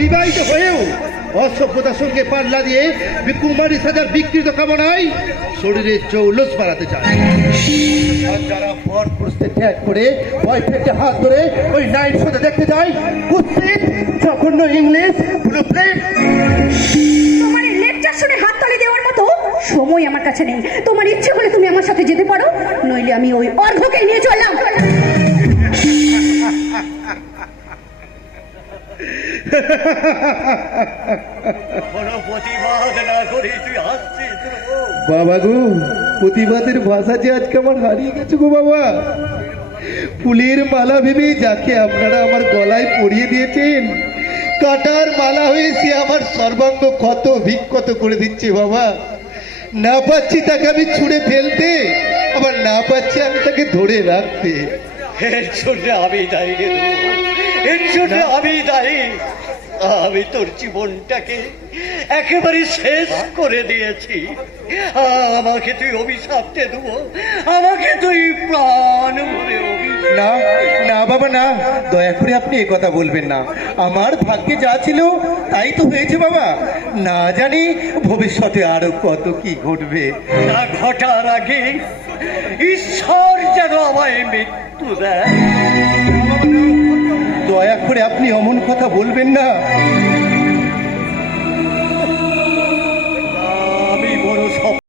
বিবাহিত হয়েও অসভ্যতার সঙ্গে পাল্লা দিয়ে কুমারী সাজার বিকৃত কামনায় শরীরের চৌলস বাড়াতে চায়। আর যারা পর পুরুষকে ত্যাগ করে বয়ফ্রেন্ডে হাত ধরে ওই নাইট শোতে দেখতে যায়, কুৎসিত জঘন্য ইংলিশ ব্লু প্রিন্ট। তোমার এই লেকচার শুনে হাত তালি দেওয়ার মতো সময় আমার কাছে নেই। তোমার ইচ্ছে হলে তুমি আমার সাথে যেতে পারো, নইলে আমি ওই অর্ঘকে নিয়ে চললাম। বাবা গো, প্রতিবাদের ভাষা যে আজকে আমার হারিয়ে গেছে গো বাবা। ফুলের মালা ভেবে যাকে আপনারা আমার গলায় পরিয়ে দিয়েছেন, কাটার মালা হয়ে সে আমার সর্বাঙ্গ ক্ষত বিক্ষত করে দিচ্ছে বাবা। না পাচ্ছি তাকে আমি ছুঁড়ে ফেলতে, আবার না পাচ্ছি আমি তাকে ধরে রাখতে। এর জন্য আমি দায়ী রে, এর জন্য আমি দায়ী। আমি তোর জীবনটাকে একেবারে শেষ করে দিয়েছি। আমাকে তুই অভিশাপ দিয়ে দেবো, আমাকে তুই প্রাণ ভরে না না বাবা না, দয়া করে আপনি এ কথা বলবেন না। আমার ভাগ্যে যা ছিল তাই তো হয়েছে বাবা। না জানি ভবিষ্যতে আরো কত কি ঘটবে। না ঘটার আগে ঈশ্বর যেন আমায় মৃত্যু দেয়। দয়া করে আপনি অমন কথা বলবেন না।